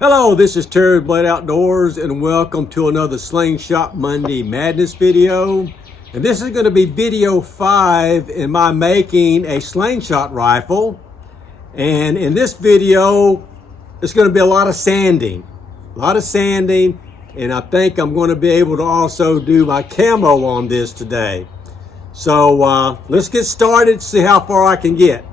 Hello, this is Terry Blade Outdoors and welcome to another Slingshot Monday Madness video. And this is going to be video 5 in my making a slingshot rifle. And in this video, it's going to be a lot of sanding. And I think I'm going to be able to also do my camo on this today. So let's get started, see how far I can get.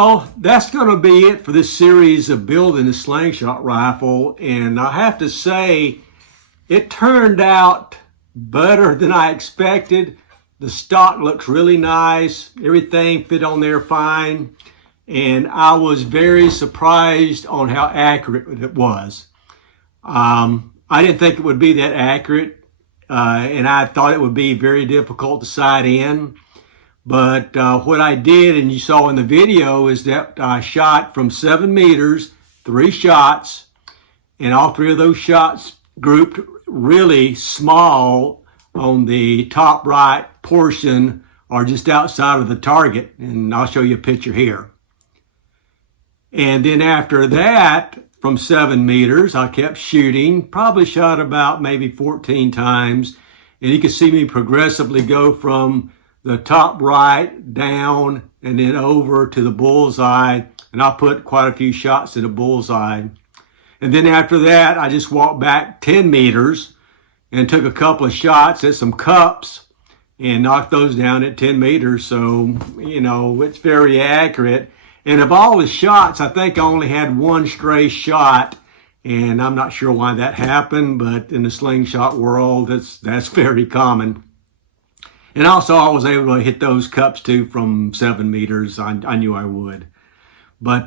Well, that's going to be it for this series of building the Slingshot rifle. And I have to say, it turned out better than I expected. The stock looks really nice. Everything fit on there fine. And I was very surprised on how accurate it was. I didn't think it would be that accurate. And I thought it would be very difficult to sight in. But what I did, and you saw in the video, is that I shot from 7 meters, 3 shots, and all 3 of those shots grouped really small on the top right portion or just outside of the target. And I'll show you a picture here. And then after that, from 7 meters, I kept shooting, probably shot about maybe 14 times. And you can see me progressively go from the top right down and then over to the bullseye. And I put quite a few shots in the bullseye. And then after that, I just walked back 10 meters and took a couple of shots at some cups and knocked those down at 10 meters. So, you know, it's very accurate. And of all the shots, I think I only had 1 stray shot. And I'm not sure why that happened, but in the slingshot world, that's very common. And also, I was able to hit those cups too from 7 meters. I knew I would. But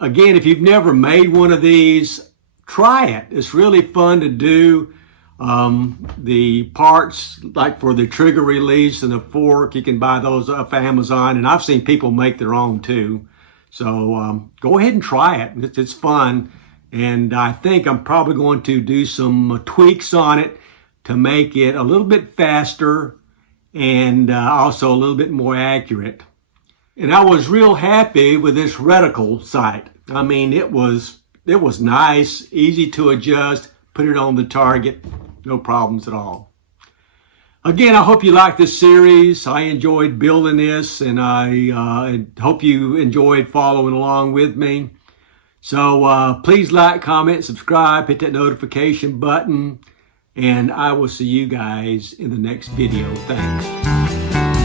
again, if you've never made one of these, try it. It's really fun to do. The parts, like for the trigger release and the fork, you can buy those off Amazon. And I've seen people make their own too. So go ahead and try it. It's fun. And I think I'm probably going to do some tweaks on it to make it a little bit faster and also a little bit more accurate. And I was real happy with this reticle sight. I mean, it was nice, easy to adjust, put it on the target, no problems at all. Again, I hope you like this series. I enjoyed building this, and I hope you enjoyed following along with me. So please like, comment, subscribe, hit that notification button. And I will see you guys in the next video. Thanks.